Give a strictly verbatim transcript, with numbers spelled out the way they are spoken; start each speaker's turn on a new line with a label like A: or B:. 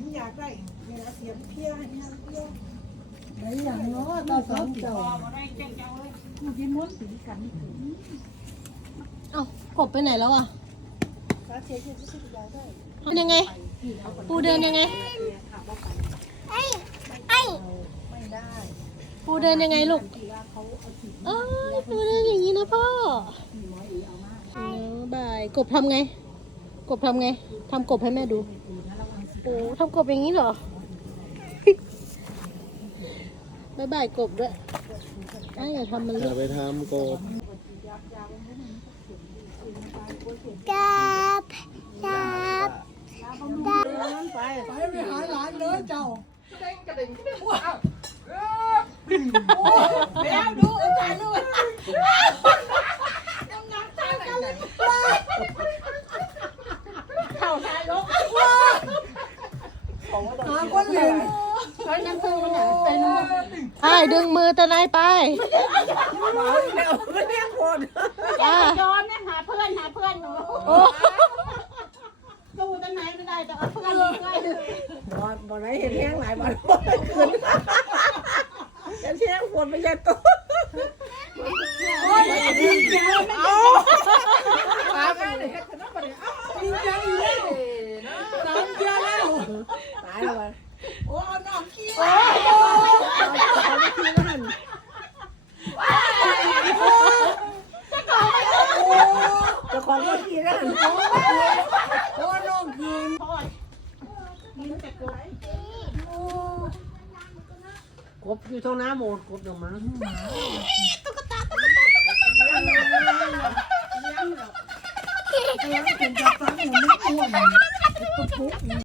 A: มันอยากได้เวลาเสียงเพี้ยเนี่ยเพี้ย
B: ไหนอย่างเนาะตาสองเจ้า
A: กินม้วนสีกัน
C: เอ้ากบไปไหนแล้วอ่ะ
A: ฟ้าเชียร์ที่สุดยอดได้
C: เป็นยังไง ปูเดินยังไง
A: ไม่ได้
C: ปูเดินยังไงลูกเอ้ยปูเดินอย่างนี้นะพ่อเออบาย กบทำไง กบทำไงทำกบให้แม่ดูโอ้ทำกบอย่างนี้เหรอบายบายกบด้วยอ้าวอย่าทำมัน
D: อ
C: เล
D: ย่าย ไปทำกบ
C: จับจับ
A: ไป
B: ไปไปหาหลานเลยเจ้า
A: แล้วดูตายเลยเข้าท้ายรถ
B: หาคนหนึ่ง
C: น้ำผึ้งมันหนาไปน้ำไปดึงมือตะนายไป
A: ไม่เรียกคน
C: อ่า
A: จอมเนี่ยหาเพื่อนหาเพื่อนหนู
C: โอ้
A: สู้ตั้งไหนไม่ได้แต่เอาเพื่อนด้วยบ่บ่ไหนเห็นแห้งหลายบ่บ่ขึ้นเห็นแห้งฝนไม่ใช่ตัวโอ้ยดีใจเอาปาไปเลยเฮ็ดขนมไปเลยเอา
B: ดีใจเลยสามเดือนแล้ว
A: ตายแล้ว
B: โอ้น้องขี้
A: จะของก็กินแล้ว
B: โอ้น้องคืน
A: กบอยู่ตรงน้ำหมดกบอยู่มั้ง
B: เป็นจับฟังหนูไม่อ้วน